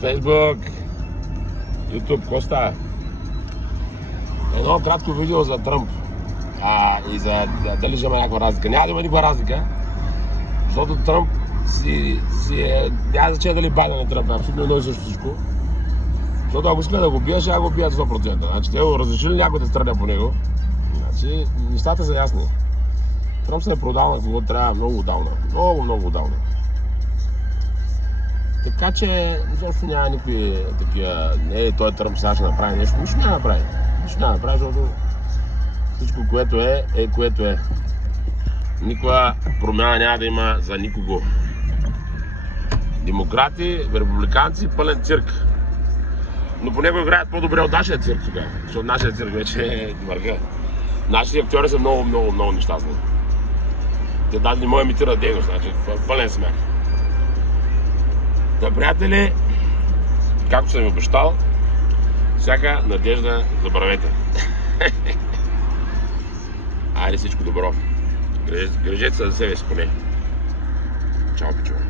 Фейсбук, Ютуб, какво става? Едно кратко видео за Тръмп и за дали ще има някаква разлика. Няма да има никаква разлика, защото Тръмп няма значение дали Байден е Тръмп, абсолютно едно и също всичко. Защото ако иска да го бият, ще го бият 100%. Значи те го разрешили някой да стреля по него. Значи нещата са ясни. Тръмп се е продал на кого трябва много отдавна. Много отдавна. Така че изобщо няма никакви такива, той Тръмп сега ще направи нещо, нищо няма да направи. Нищо няма да направи, защото всичко, което е, което е. Никаква промяна няма да има за никого. Демократи, републиканци, пълен цирк. Но по него играят по-добре от нашия цирк сега, защото нашия цирк вече е върха. Нашите актьори са много нещастни. Те даже не могат да имитират дейност, значи пълен смях. Да, приятели, както съм ви обещал, всяка надежда забравете. Айде всичко добро. Грижете се за себе си поне. Чао, пичове.